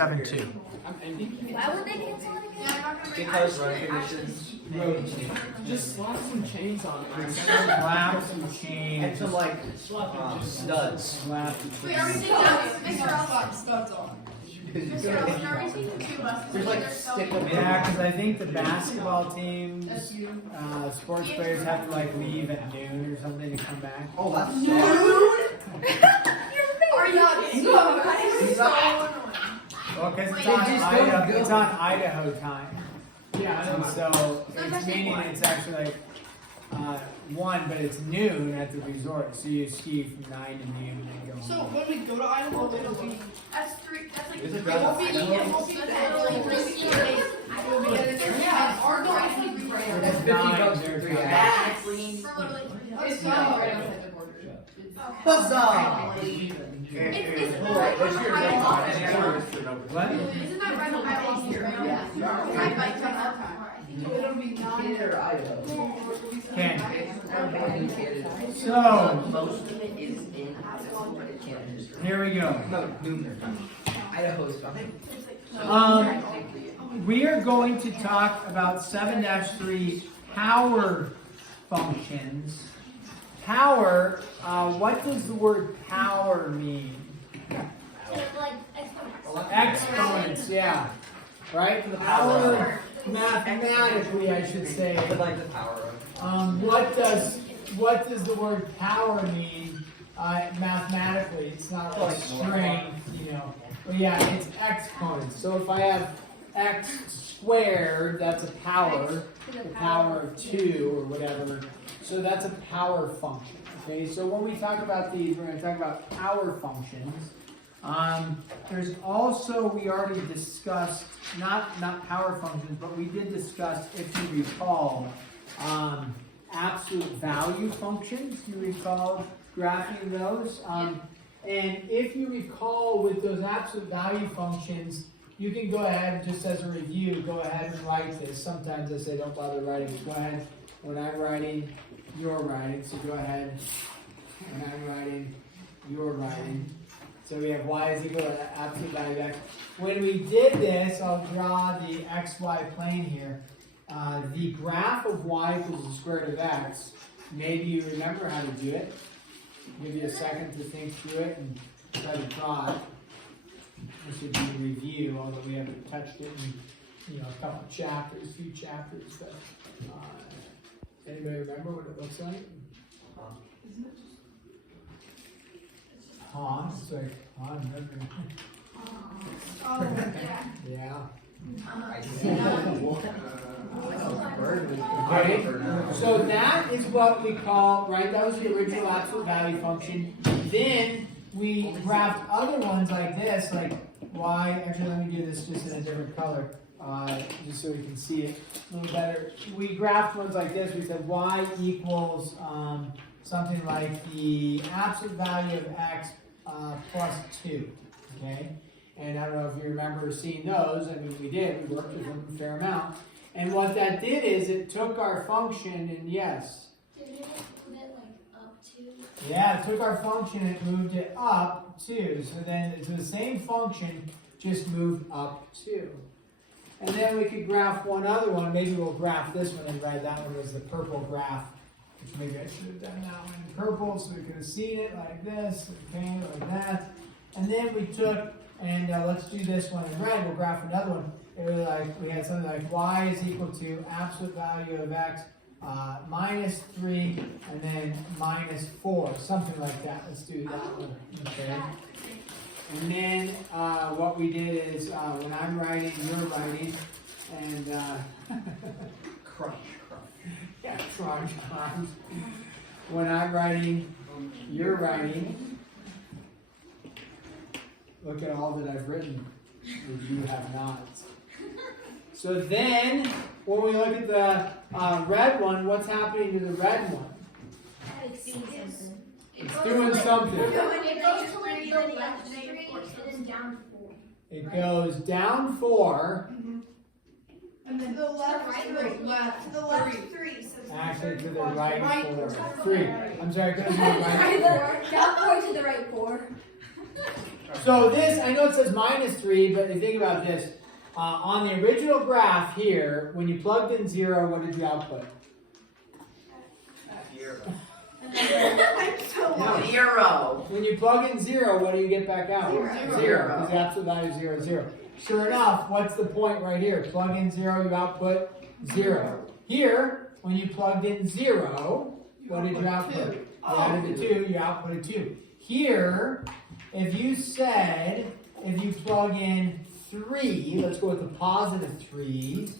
7-2. Why would they cancel it again? Because road conditions. Just slap some chains on it. Slap some chains. And some like studs. Slap some Wait, are we chains. taking Mr. Elsa studs on? Mr. Elsa, are we taking 2 buses? There's like stick them in. Yeah, because I think the basketball teams, sports players have to like leave at noon or something to come back. Oh, that's Are you not so annoying? Well, because Wait, it's on Idaho time. Yeah, And so it's meaning it's actually like 1, but it's noon at the resort. So you ski from 9 to noon and then go So home. when we go to Idaho, it'll be. That's 3, that's like Is it 3 right? it won't be literally 3 days. Yeah, our goal is to be right That's outside. $50 for 3 For hours. literally 3 days. It's not right outside the border. Huzzah! It's What? Isn't that right on my wall here? My bike ride all the time. It'll be Here, Idaho. Ken. So, So most of it is in Idaho, but it can't. here we go. No, Newton. Idaho's nothing. We are going to talk about 7-3 power functions. Power, what does the word power mean? Like, Exponents, yeah. Right? The power, mathematically, I should say. But like the power of. What does the word power mean mathematically? It's not like strength, you know. But yeah, it's exponents. So if I have x squared, that's a power, the power of 2 or whatever. So that's a power function. Okay, so when we talk about these, we're going to talk about power functions. There's also, we already discussed, not power functions, but we did discuss, if you recall, absolute value functions. You recall graphing those? And if you recall with those absolute value functions, you can go ahead, just as a review, go ahead and write this. Sometimes I say don't bother writing. Go ahead. When I'm writing, you're writing. So go ahead. When I'm writing, you're writing. So we have y is equal to absolute value of x. When we did this, I'll draw the xy plane here. The graph of y equals the square root of x. Maybe you remember how to do it. Give you a second to think through it and try to draw it. This would be a review, although we haven't touched it in a couple chapters, few chapters. But anybody remember what it looks like? It's like yeah. Okay, so that is what we call, right, that was the original absolute value function. Then we graphed other ones like this, like y, actually let me do this just in a different color, just so we can see it a little better. We graphed ones like this, we said y equals something like the absolute value of x plus 2, okay? And I don't know if you remember seeing those. I mean, we did. We worked with them a fair amount. And what that did is it took our function and yes. Did it put it like up to? Yeah, it took our function and it moved it up 2. So then it's the same function, just moved up 2. And then we could graph one other one. Maybe we'll graph this one and write that one was the purple graph. Which maybe I should have done that one in purple so we could have seen it like this, okay, like that. And then we took, and let's do this one in red, we'll graph another one. It was like, we had something like y is equal to absolute value of x minus 3 and then minus 4, something like that. Let's do that one, okay. And then what we did is when I'm writing, you're writing, and Crunch. yeah, crunch. When I'm writing, you're writing. Look at all that I've written that you have not. So then, when we look at the red one, what's happening to the red one? It's doing something. It goes to like the left straight and then down 4. It goes down 4. And then the left, to the left, to the left 3. So Actually, to the right 4. 3. I'm sorry, it goes to the right 4. Down 4 to the right 4. So this, I know it says -3, but think about this. On the original graph here, when you plugged in 0, what did you output? I'm so lost. 0. When you plug in 0, what do you get back out? Zero. Because the absolute value is 0, 0. Sure enough, what's the point right here? Plug in 0, you output 0. Here, when you plugged in 0, what did you output? You added the 2, you outputted 2. Here, if you plug in 3, let's go with the positive 3.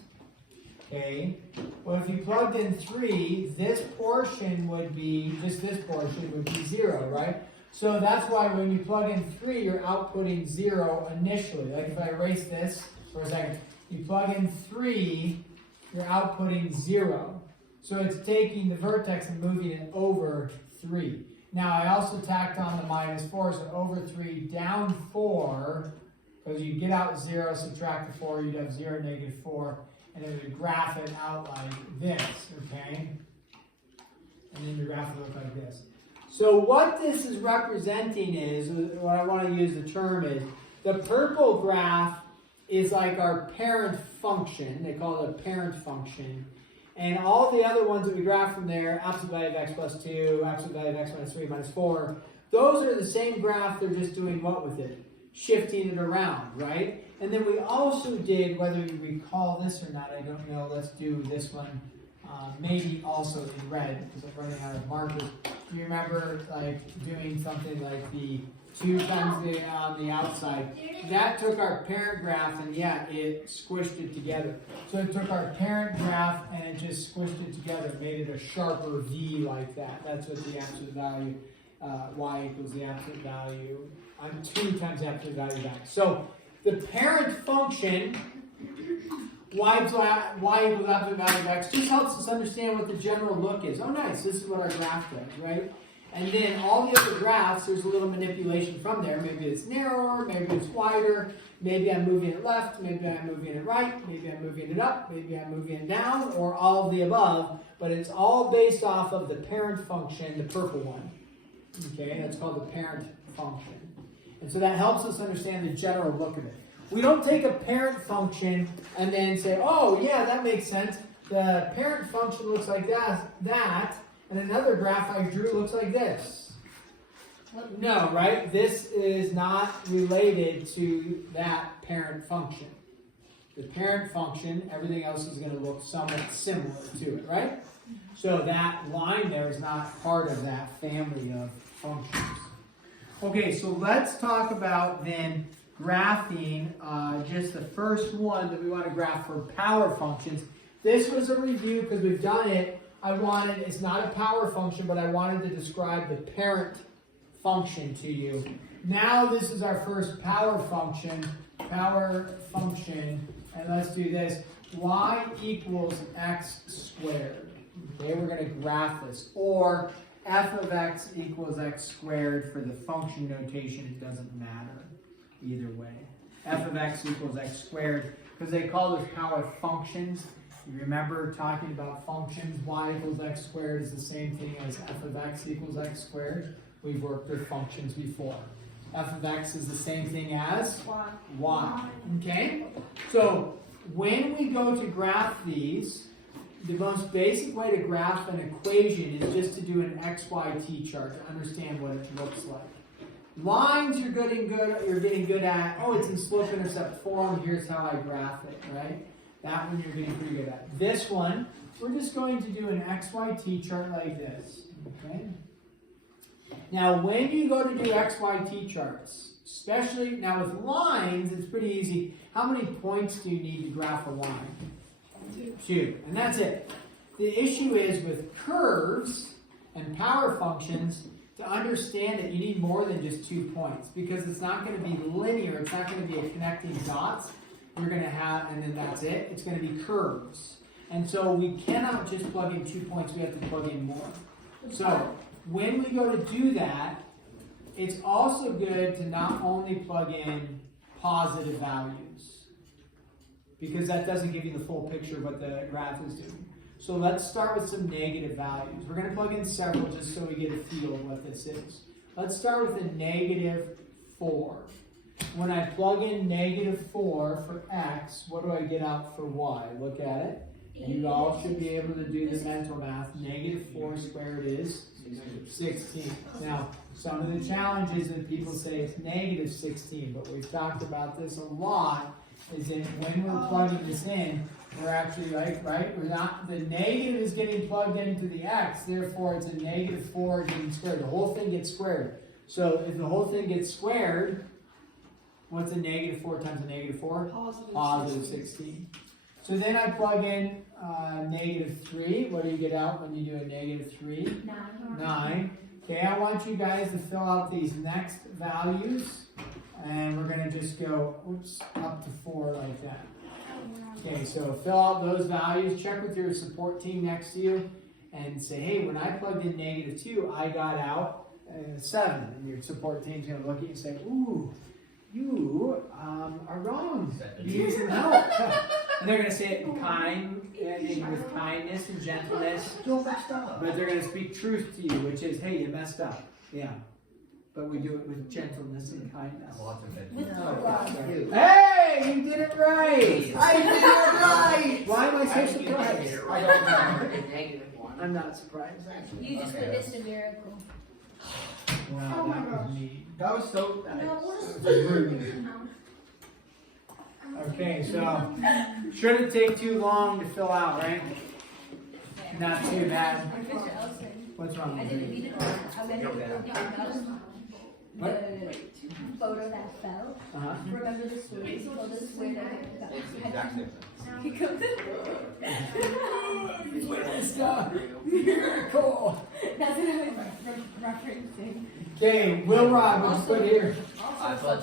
Okay, well if you plugged in 3, this portion would be, just this portion would be 0, right? So that's why when you plug in 3, you're outputting 0 initially. Like if I erase this for a second, you plug in 3, you're outputting 0. So it's taking the vertex and moving it over 3. Now I also tacked on the -4, so over 3, down 4, because you get out 0, subtract the 4, you'd have 0, -4. And then we graph it out like this, okay? And then your graph would look like this. So what this is representing is, what I want to use the term is, the purple graph is like our parent function. They call it a parent function. And all the other ones that we graph from there, absolute value of x plus 2, absolute value of x minus 3 minus 4, those are the same graph, they're just doing what with it? Shifting it around, right? And then we also did, whether you recall this or not, I don't know, let's do this one, maybe also in red, because I'm running out of markers. Do you remember like doing something like the 2 times the on the outside? That took our parent graph and yeah, it squished it together. So it took our parent graph and it just squished it together, made it a sharper V like that. That's what the absolute value, y equals the absolute value. I'm 2 times the absolute value of x. So the parent function, y equals absolute value of x, just helps us understand what the general look is. Oh nice, this is what our graph does, right? And then all the other graphs, there's a little manipulation from there. Maybe it's narrower, maybe it's wider, maybe I'm moving it left, maybe I'm moving it right, maybe I'm moving it up, maybe I'm moving it down, or all of the above, but it's all based off of the parent function, the purple one. Okay, that's called the parent function. And so that helps us understand the general look of it. We don't take a parent function and then say, oh yeah, that makes sense. The parent function looks like that, and another graph I drew looks like this. No, right? This is not related to that parent function. The parent function, everything else is going to look somewhat similar to it, right? So that line there is not part of that family of functions. Okay, so let's talk about then graphing just the first one that we want to graph for power functions. This was a review because we've done it. It's not a power function, but I wanted to describe the parent function to you. Now this is our first power function, and let's do this. Y equals x squared. Okay, we're going to graph this. Or f of x equals x squared for the function notation, it doesn't matter either way. F of x equals x squared, because they call those power functions. You remember talking about functions, y equals x squared is the same thing as f of x equals x squared. We've worked with functions before. F of x is the same thing as y. Okay? So when we go to graph these, the most basic way to graph an equation is just to do an XYT chart to understand what it looks like. Lines you're getting good at. Oh, it's in slope-intercept form. Here's how I graph it, right? That one you're getting pretty good at. This one, we're just going to do an XYT chart like this. Okay. Now, when you go to do XYT charts, especially now with lines, it's pretty easy. How many points do you need to graph a line? 2. And that's it. The issue is with curves and power functions, to understand it, you need more than just 2 points, because it's not going to be linear. It's not going to be a connecting dots. You're going to have, and then that's it. It's going to be curves. And so we cannot just plug in 2 points. We have to plug in more. So when we go to do that, it's also good to not only plug in positive values, because that doesn't give you the full picture of what the graph is doing. So let's start with some negative values. We're going to plug in several just so we get a feel of what this is. Let's start with a negative 4. When I plug in -4 for x, what do I get out for y? Look at it. You all should be able to do the mental math. -4 squared is 16. Now, some of the challenges that people say it's -16, but we've talked about this a lot, is that when we're plugging this in, we're actually right, we're not, the negative is getting plugged into the x, therefore it's a -4 getting squared. The whole thing gets squared. So if the whole thing gets squared, what's a -4 times a -4? Positive 16. So then I plug in -3. What do you get out when you do a -3? 9. Okay, I want you guys to fill out these next values. And we're going to just go, up to 4 like that. Okay, so fill out those values. Check with your support team next to you and say, hey, when I plugged in -2, I got out 7. And your support team's going to look at you and say, ooh, you are wrong. You need some help. And they're going to say it in with kindness and gentleness. But they're going to speak truth to you, which is, hey, you messed up. Yeah. But we do it with gentleness and kindness. Hey, you did it right! I did it right! Why am I so surprised? I don't know. I'm not surprised, actually. You just witnessed a miracle. Wow, that was neat. That was so. Okay, so shouldn't take too long to fill out, right? Not too bad. Mr. Elson, What's wrong I with didn't you? mean to. I meant to go down the photo that fell. Remember the story? He told us where that he comes Miracle! That's what I was referencing. Okay, Will Rod, what'd you put here? I put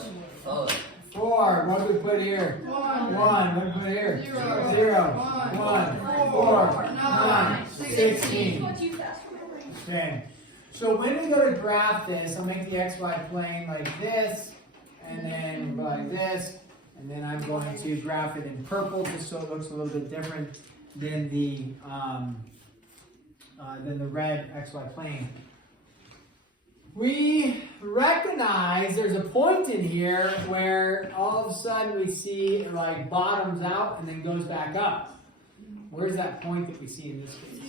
4. What did we put here? 1. What did we put here? 0. 1. 4. 9. 16. Okay. So when we go to graph this, I'll make the XY plane like this, and then like this, and then I'm going to graph it in purple just so it looks a little bit different than the red XY plane. We recognize there's a point in here where all of a sudden we see it like bottoms out and then goes back up. Where's that point that we see in this case?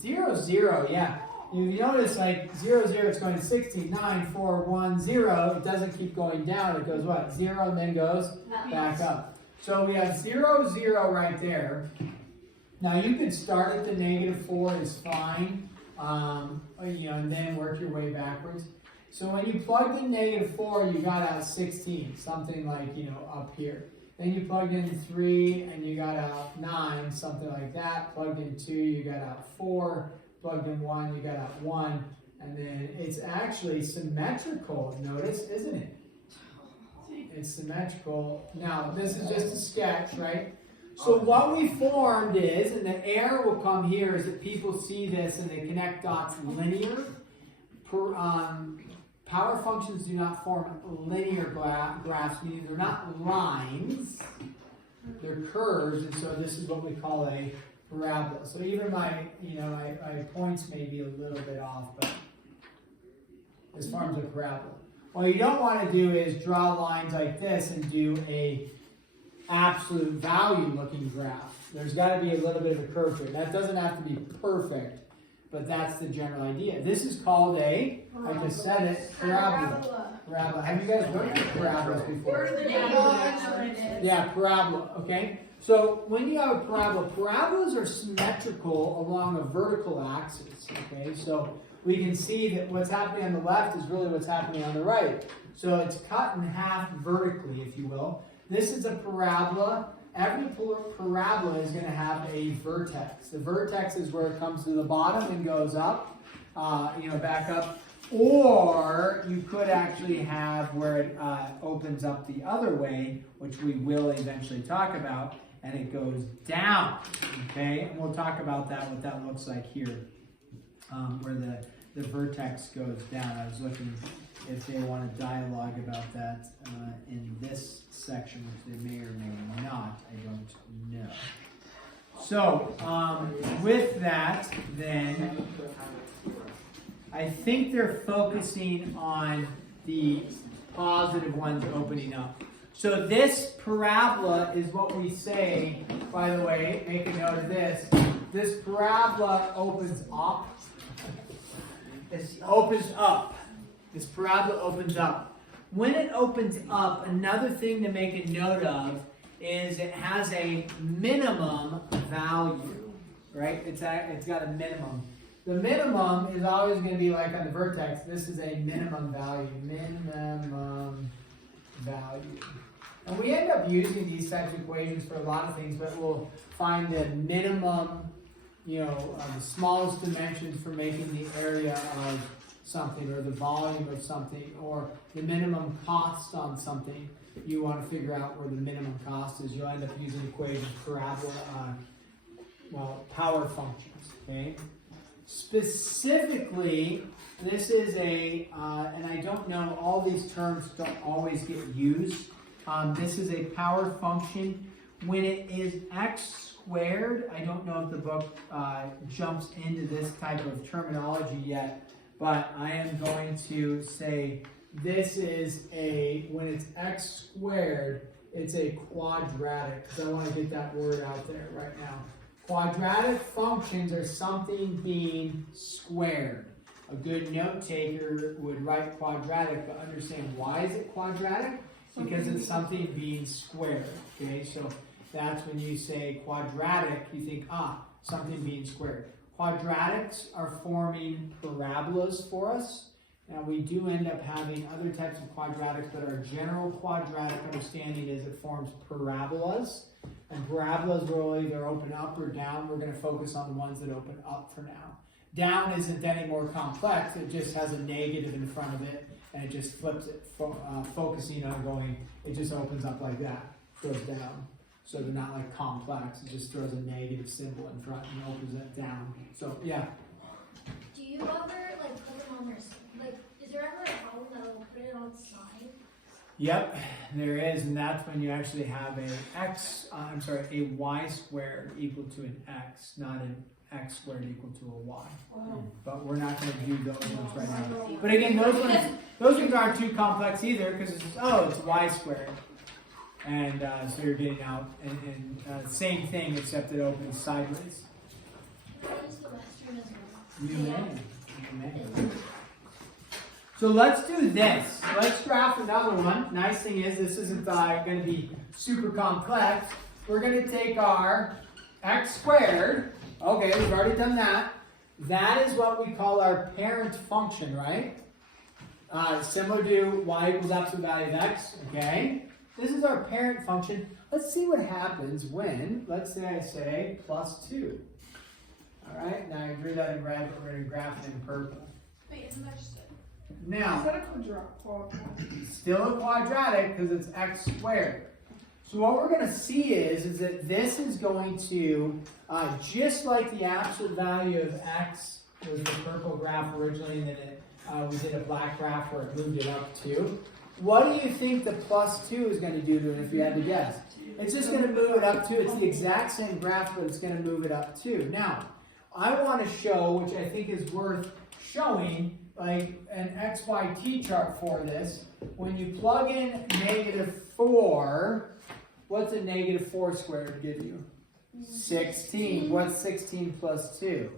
0, 0, yeah. You notice like 0, 0, it's going 16, 9, 4, 1, 0. It doesn't keep going down. It goes what? 0 and then goes back up. So we have 0, 0 right there. Now you could start at the -4 is fine. And then work your way backwards. So when you plugged in -4, you got out 16, something like, up here. Then you plugged in 3 and you got out 9, something like that. Plugged in 2, you got out 4. Plugged in 1, you got out 1. And then it's actually symmetrical, notice, isn't it? It's symmetrical. Now, this is just a sketch, right? So what we formed is, and the error will come here, is that people see this and they connect dots linear. Power functions do not form linear graphs, meaning they're not lines, they're curves, and so this is what we call a parabola. So even my points may be a little bit off, but as far as a parabola. What you don't want to do is draw lines like this and do a absolute value looking graph. There's got to be a little bit of a curve here. That doesn't have to be perfect, but that's the general idea. This is called I just said it, parabola. Parabola. Have you guys looked at parabolas before? Yeah, parabola, okay? So when you have a parabola, parabolas are symmetrical along a vertical axis, okay? So we can see that what's happening on the left is really what's happening on the right. So it's cut in half vertically, if you will. This is a parabola. Every parabola is going to have a vertex. The vertex is where it comes to the bottom and goes up, back up. Or you could actually have where it opens up the other way, which we will eventually talk about, and it goes down. Okay, and we'll talk about that, what that looks like here, where the vertex goes down. I was looking if they want a dialogue about that in this section, which they may or may not. I don't know. So, with that, then, I think they're focusing on the positive ones opening up. So this parabola is what we say, by the way, make a note of this. This parabola opens up. This opens up. This parabola opens up. When it opens up, another thing to make a note of is it has a minimum value, right? It's got a minimum. The minimum is always going to be like on the vertex. This is a minimum value. Minimum value. And we end up using these types of equations for a lot of things, but we'll find the minimum, the smallest dimensions for making the area of something, or the volume of something, or the minimum cost on something. You want to figure out where the minimum cost is. You'll end up using equations, parabola, power functions, okay? Specifically, this is and I don't know, all these terms don't always get used. This is a power function. When it is x squared, I don't know if the book jumps into this type of terminology yet, but I am going to say this is when it's x squared, it's a quadratic, because I want to get that word out there right now. Quadratic functions are something being squared. A good note taker would write quadratic, but understand why is it quadratic? Because it's something being squared. Okay, so that's when you say quadratic, you think, something being squared. Quadratics are forming parabolas for us. Now we do end up having other types of quadratics, but our general quadratic understanding is it forms parabolas. And parabolas will either open up or down. We're going to focus on the ones that open up for now. Down isn't any more complex. It just has a negative in front of it, and it just flips it, focusing on going, it just opens up like that, goes down. So they're not like complex. It just throws a negative symbol in front and opens it down. So, yeah. Do you ever put them on their, is there ever a problem that will put it on its side? Yep, there is, and that's when you actually have a y squared equal to an x, not an x squared equal to a y. But we're not going to do those ones right now. But again, those ones aren't too complex either, because it's y squared. And so you're getting out, and same thing, except it opens sideways. You may. So let's do this. Let's graph another one. Nice thing is, this isn't going to be super complex. We're going to take our x squared. Okay, we've already done that. That is what we call our parent function, right? Similar to y equals absolute value of x. Okay. This is our parent function. Let's see what happens when, let's say I say plus 2. All right, now I drew that in red, but we're going to graph it in purple. Wait, isn't that just it? Now, Is that a quadratic? still a quadratic because it's x squared. So what we're going to see is that this is going to, just like the absolute value of x was the purple graph originally, and then we did a black graph where it moved it up to. What do you think the plus 2 is going to do to it if you had to guess? It's just going to move it up 2. It's the exact same graph, but it's going to move it up 2. Now, I want to show, which I think is worth showing, like an XYT chart for this. When you plug in -4, what's a -4 squared give you? 16. What's 16 plus 2?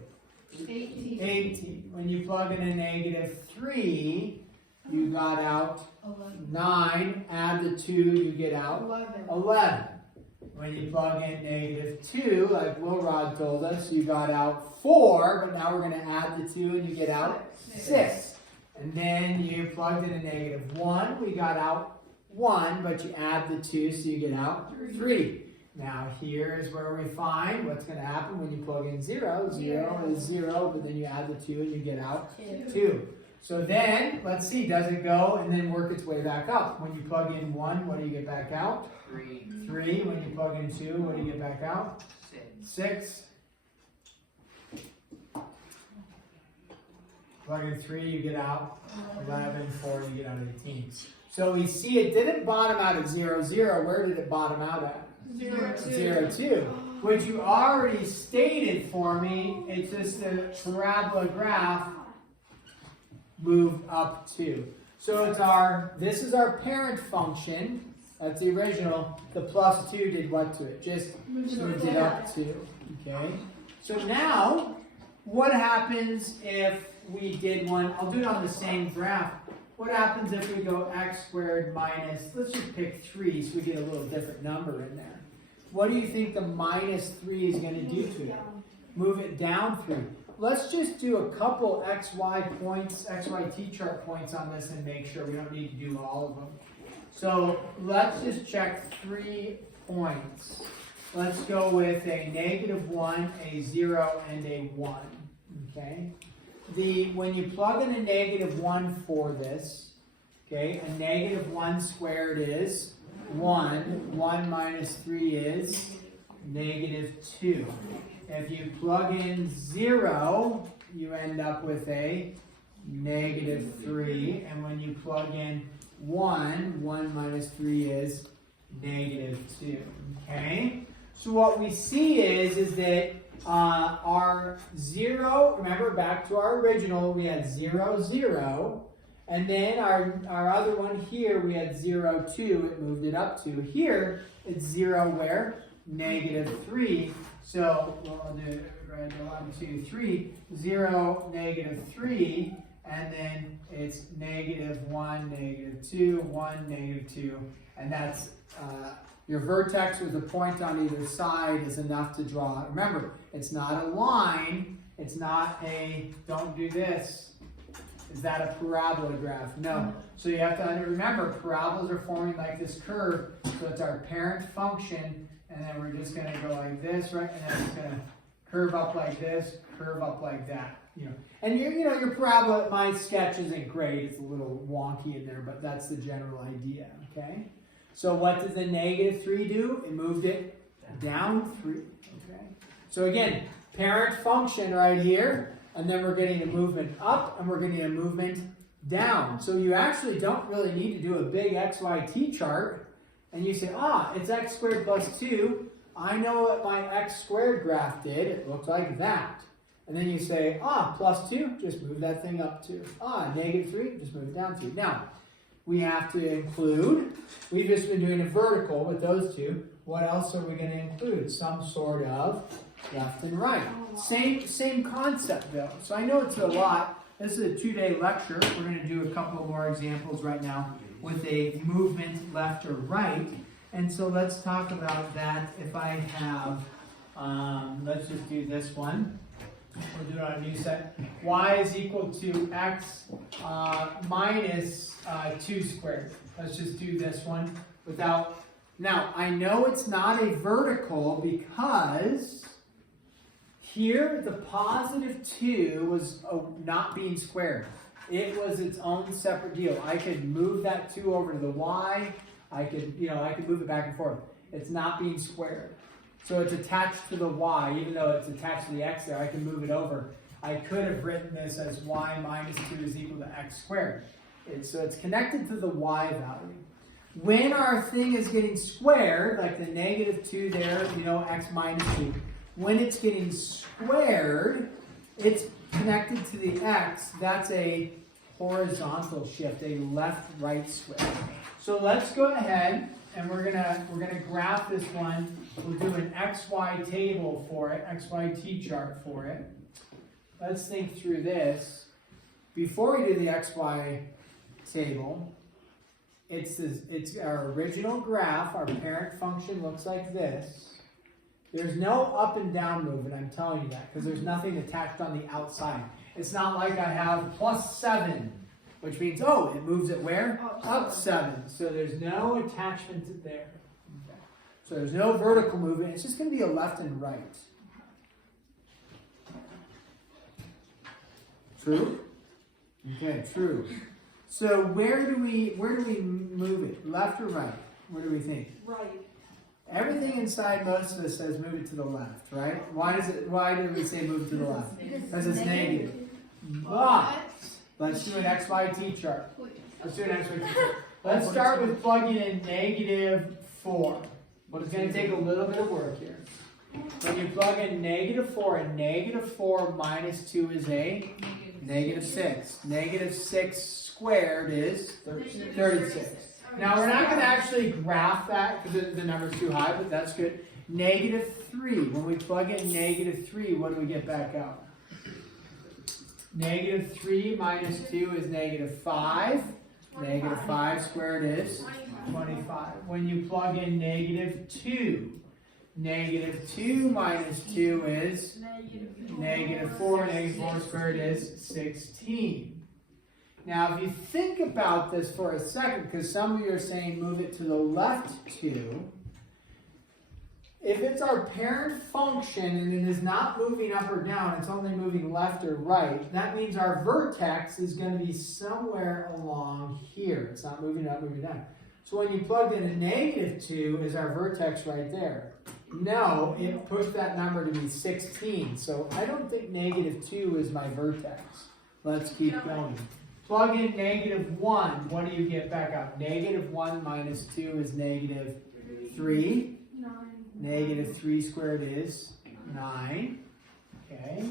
18. When you plug in a -3, you got out 9. Add the 2, you get out 11. When you plug in -2, like Wilrod told us, you got out 4, but now we're going to add the 2 and you get out 6. And then you plugged in a -1, we got out 1, but you add the 2, so you get out 3. Now here's where we find what's going to happen when you plug in 0. 0 is 0, but then you add the 2 and you get out 2. So then, let's see, does it go and then work its way back up? When you plug in 1, what do you get back out? 3. When you plug in 2, what do you get back out? 6. Plug in 3, you get out 11. 4, you get out 18. So we see it didn't bottom out at 0, 0. Where did it bottom out at? 0, 2. 0, 2. Which you already stated for me. It's just the parabola graph moved up 2. So this is our parent function. That's the original. The plus 2 did what to it? Just moved it up 2. Okay. So now, what happens if we did one? I'll do it on the same graph. What happens if we go x squared minus, let's just pick 3 so we get a little different number in there. What do you think the minus 3 is going to do to it? Move it down 3. Let's just do a couple xy points, xy t-chart points on this and make sure we don't need to do all of them. So let's just check 3 points. Let's go with a -1, a 0, and a 1. Okay? When you plug in a -1 for this, okay, a -1 squared is 1. 1 minus 3 is -2. If you plug in 0, you end up with a -3. And when you plug in 1, 1 minus 3 is -2. Okay? So what we see is that our 0, remember back to our original, we had 0, 0. And then our other one here, we had 0, 2. It moved it up to. Here, it's 0 where? -3. So we'll do right, 1, 2, 3. 0, -3. And then it's -1, -2, 1, -2. And that's your vertex with a point on either side is enough to draw. Remember, it's not a line. It's not a, don't do this. Is that a parabola graph? No. So you have to remember, parabolas are forming like this curve. So it's our parent function. And then we're just going to go like this, right? And then it's going to curve up like this, curve up like that. And your parabola, my sketch isn't great. It's a little wonky in there, but that's the general idea, okay? So what did the -3 do? It moved it down 3, okay? So again, parent function right here, and then we're getting a movement up, and we're getting a movement down. So you actually don't really need to do a big XYT chart, and you say, it's x squared plus 2. I know what my x squared graph did. It looked like that. And then you say, plus 2, just move that thing up 2. -3, just move it down 2. Now, we have to include, we've just been doing a vertical with those two. What else are we going to include? Some sort of left and right. Same concept though. So I know it's a lot. This is a 2-day lecture. We're going to do a couple more examples right now with a movement left or right. And so let's talk about that. If I have, let's just do this one. We'll do it on a new set. Y is equal to x minus 2 squared. Let's just do this one without. Now, I know it's not a vertical because here the positive 2 was not being squared. It was its own separate deal. I could move that 2 over to the y. I could move it back and forth. It's not being squared. So it's attached to the y, even though it's attached to the x there, I can move it over. I could have written this as y minus 2 is equal to x squared. So it's connected to the y value. When our thing is getting squared, like the -2 there, x minus 2, when it's getting squared, it's connected to the x. That's a horizontal shift, a left-right switch. So let's go ahead and we're gonna graph this one. We'll do an XY table for it, XYT chart for it. Let's think through this. Before we do the XY table, it's our original graph. Our parent function looks like this. There's no up and down movement, I'm telling you that, because there's nothing attached on the outside. It's not like I have +7, which means, it moves it where? Up 7. So there's no attachment there. Okay. So there's no vertical movement. It's just going to be a left and right. True? Okay, true. So where do we move it? Left or right? What do we think? Right. Everything inside most of us says move it to the left, right? Why do we say move it to the left? Because it's negative. But let's do an XYT chart. Let's do an XYT chart. Let's start with plugging in -4. But it's going to take a little bit of work here. When you plug in -4, and -4 minus 2 is a -6. -6 squared is 36. Now we're not going to actually graph that because the number's too high, but that's good. Negative 3. When we plug in negative 3, what do we get back out? Negative 3 minus 2 is negative 5. Negative 5 squared is 25. When you plug in negative 2, negative 2 minus 2 is negative 4. Negative 4 squared is 16. Now, if you think about this for a second, because some of you are saying move it to the left 2, if it's our parent function and it is not moving up or down, it's only moving left or right, that means our vertex is going to be somewhere along here. It's not moving up, moving down. So when you plugged in a negative 2, is our vertex right there? No, it pushed that number to be 16. So I don't think negative 2 is my vertex. Let's keep going. Plug in negative 1. What do you get back out? Negative 1 minus 2 is negative 3. Negative 3 squared is 9. Okay.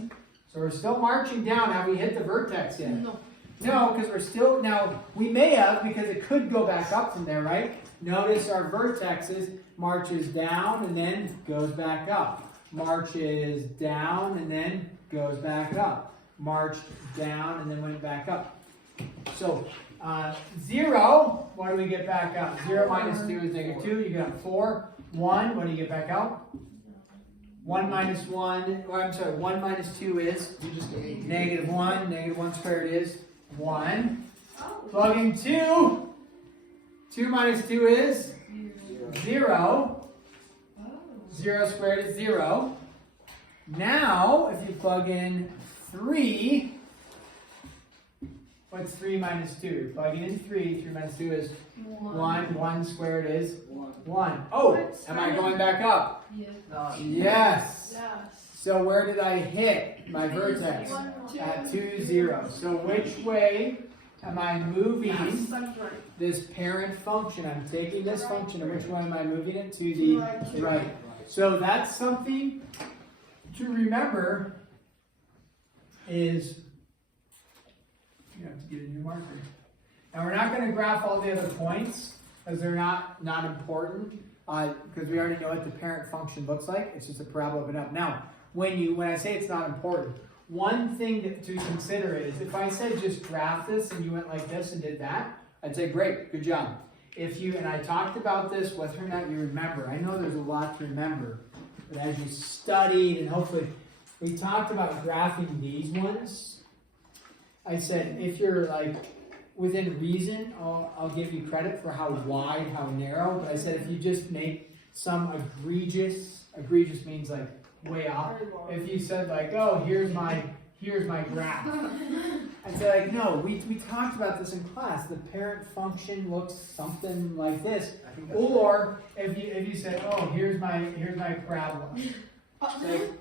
So we're still marching down. Have we hit the vertex yet? No. No, because we're still, now we may have, because it could go back up from there, right? Notice our vertexes marches down and then goes back up. Marches down and then goes back up. Marched down and then went back up. So 0, what do we get back out? 0 minus 2 is negative 2. You got 4. 1, what do you get back out? 1 minus 1, or I'm sorry, 1 minus 2 is negative 1. Negative 1 squared is 1. Plug in 2. 2 minus 2 is 0. 0 squared is 0. Now, if you plug in 3, what's 3 minus 2? You're plugging in 3. 3 minus 2 is 1. 1 squared is 1. Oh, am I going back up? Yes. So where did I hit my vertex? At 2, 0. So which way am I moving this parent function? I'm taking this function, and which way am I moving it? To the right. So that's something to remember is you have to get a new marker. And we're not going to graph all the other points because they're not important because we already know what the parent function looks like. It's just a parabola of an up. Now, when I say it's not important, one thing to consider is if I said just graph this and you went like this and did that, I'd say great, good job. If you, and I talked about this, whether or not you remember, I know there's a lot to remember, but as you studied and hopefully, we talked about graphing these ones. I said, if you're like within reason, I'll give you credit for how wide, how narrow. But I said, if you just make some egregious means like way off. If you said like, oh, here's my graph. I'd say like, no, we talked about this in class. The parent function looks something like this. Or if you say, oh, here's my parabola. Like,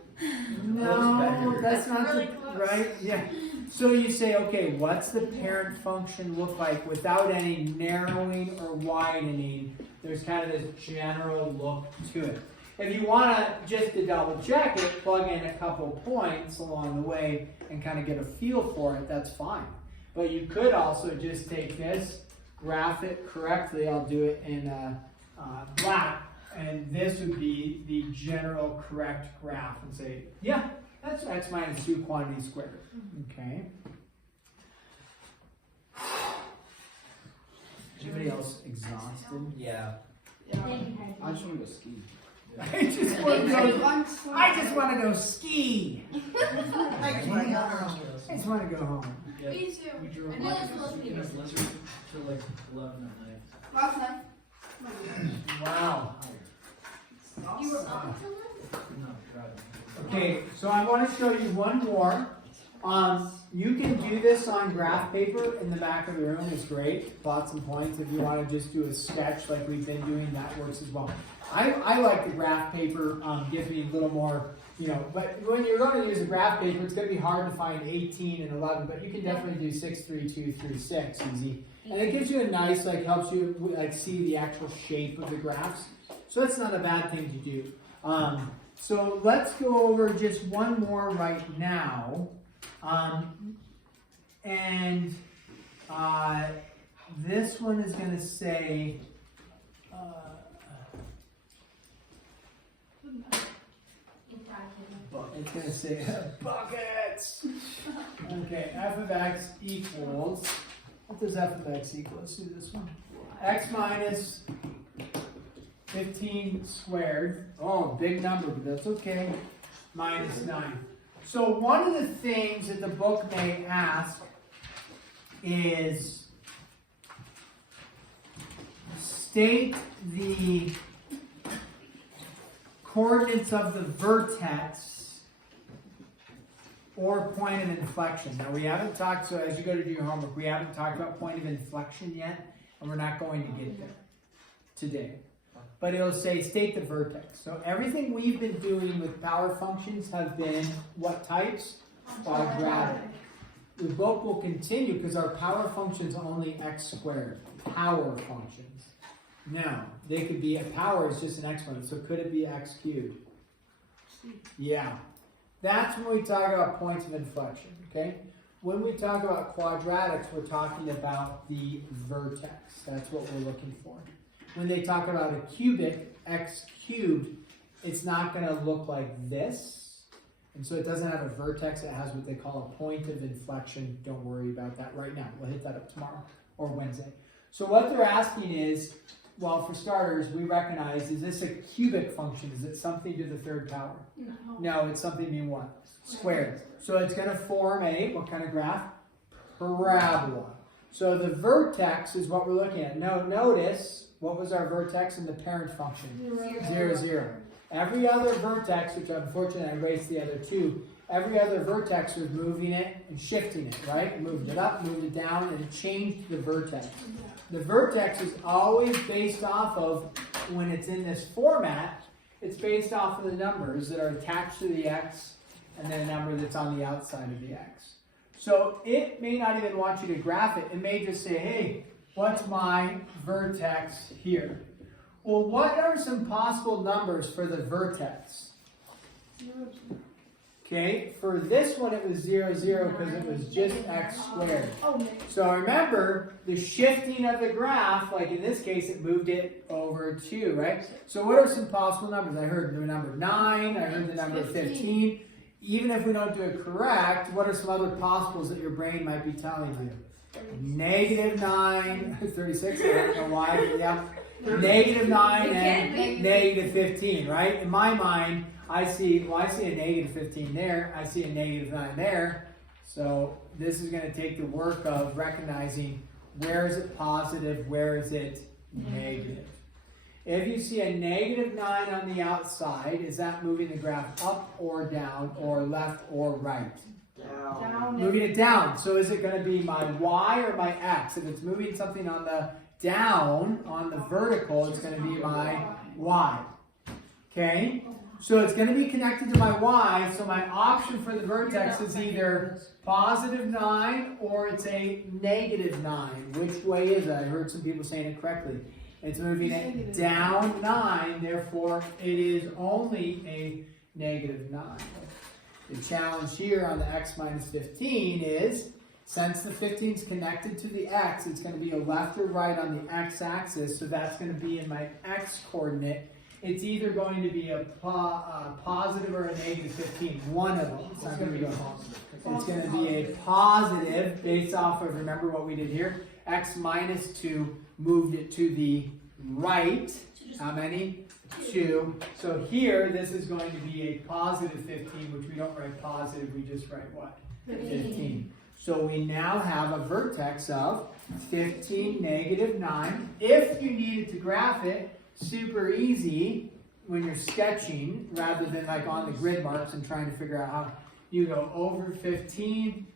no, that's not the right. Yeah. So you say, okay, what's the parent function look like without any narrowing or widening? There's kind of this general look to it. If you want to just to double check it, plug in a couple points along the way and kind of get a feel for it, that's fine. But you could also just take this, graph it correctly. I'll do it in black. And this would be the general correct graph and say, yeah, that's x minus 2 quantity squared. Okay. Anybody else exhausted? Yeah. I just want to go ski. I just want to go ski. I I just want to go home. Me too. And then it's supposed to be this. Till like 11 at night. Last night. Wow. You were up until then? No, driving. Okay, so I want to show you one more. You can do this on graph paper in the back of the room. It's great. Plots and points. If you want to just do a sketch like we've been doing, that works as well. I like the graph paper. Gives me a little more, but when you're going to use a graph paper, it's going to be hard to find 18 and 11, but you can definitely do 6, 3, 2, 3, 6 easy. And it gives you a nice, helps you see the actual shape of the graphs. So that's not a bad thing to do. So let's go over just one more right now. And This one is going to say, it's going to say buckets. Okay, f of x equals, what does f of x equal? Let's do this one. X minus 15 squared. Oh, big number, but that's okay. Minus 9. So one of the things that the book may ask is state the coordinates of the vertex or point of inflection. Now we haven't talked, so as you go to do your homework, we haven't talked about point of inflection yet, and we're not going to get there today. But it'll say state the vertex. So everything we've been doing with power functions have been what types? Quadratic. The book will continue because our power functions are only x squared. Power functions. Now, they could be, a power is just an exponent, so could it be x cubed? Yeah. That's when we talk about points of inflection, okay? When we talk about quadratics, we're talking about the vertex. That's what we're looking for. When they talk about a cubic, x cubed, it's not going to look like this. And so it doesn't have a vertex. It has what they call a point of inflection. Don't worry about that right now. We'll hit that up tomorrow or Wednesday. So what they're asking is, well, for starters, we recognize, is this a cubic function? Is it something to the third power? No, it's something being what? Squared. So it's going to form a, what kind of graph? Parabola. So the vertex is what we're looking at. Now notice, what was our vertex in the parent function? 0, 0. Every other vertex, which unfortunately I erased the other two, every other vertex was moving it and shifting it, right? It moved it up, moved it down, and it changed the vertex. The vertex is always based off of, when it's in this format, it's based off of the numbers that are attached to the x and then a number that's on the outside of the x. So it may not even want you to graph it. It may just say, hey, what's my vertex here? Well, what are some possible numbers for the vertex? Okay, for this one it was 0, 0 because it was just x squared. So remember, the shifting of the graph, like in this case, it moved it over 2, right? So what are some possible numbers? I heard the number 9, I heard the number 15. Even if we don't do it correct, what are some other possibles that your brain might be telling you? Negative 9, 36, I don't know why, but yeah. Negative 9 and negative 15, right? In my mind, I see a negative 15 there, I see a negative 9 there. So this is going to take the work of recognizing where is it positive, where is it negative. If you see a negative 9 on the outside, is that moving the graph up or down or left or right? Down. Moving it down. So is it going to be my y or my x? If it's moving something on the down, on the vertical, it's going to be my y. Okay? So it's going to be connected to my y, so my option for the vertex is either positive 9 or it's a negative 9. Which way is it? I heard some people saying it correctly. It's moving it down 9, therefore it is only a negative 9. The challenge here on the x minus 15 is, since the 15 is connected to the x, it's going to be a left or right on the x-axis, so that's going to be in my x coordinate. It's either going to be a positive or a negative 15, one of them. It's not going to be a positive. It's going to be a positive based off of, remember what we did here? X minus 2 moved it to the right. How many? 2. So here, this is going to be a positive 15, which we don't write positive, we just write what? 15. So we now have a vertex of 15, negative 9. If you needed to graph it, super easy when you're sketching, rather than like on the grid marks and trying to figure out how you go over 15,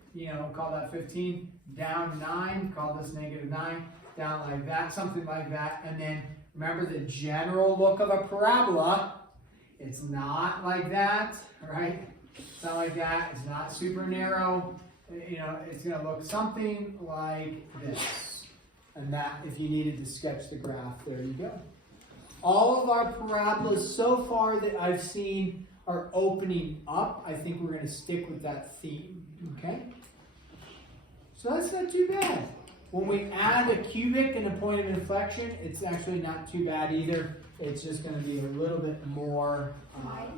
call that 15, down 9, call this negative 9, down like that, something like that. And then remember the general look of a parabola. It's not like that, right? It's not like that. It's not super narrow. It's going to look something like this. And that, if you needed to sketch the graph, there you go. All of our parabolas so far that I've seen are opening up. I think we're going to stick with that theme, okay? So that's not too bad. when we add a cubic and a point of inflection, it's actually not too bad either. It's just going to be a little bit more,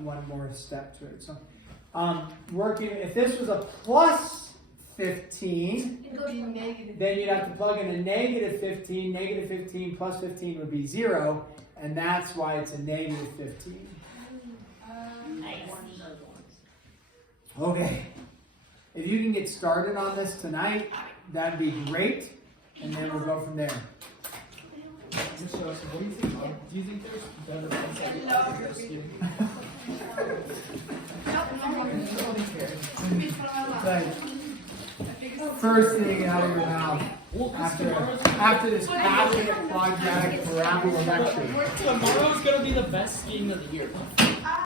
one more step to it. So, working, if this was a plus 15, It goes from negative. then you'd have to plug in a negative 15. Negative 15 plus 15 would be 0, and that's why it's a negative 15. Okay. If you can get started on this tonight, that'd be great, and then we'll go from there. So what do you think? Do you think there's better ones that we just kidding? Like, first thing out of your mouth after this passionate quadratic parabola lecture. Tomorrow's gonna be the best skiing of the year.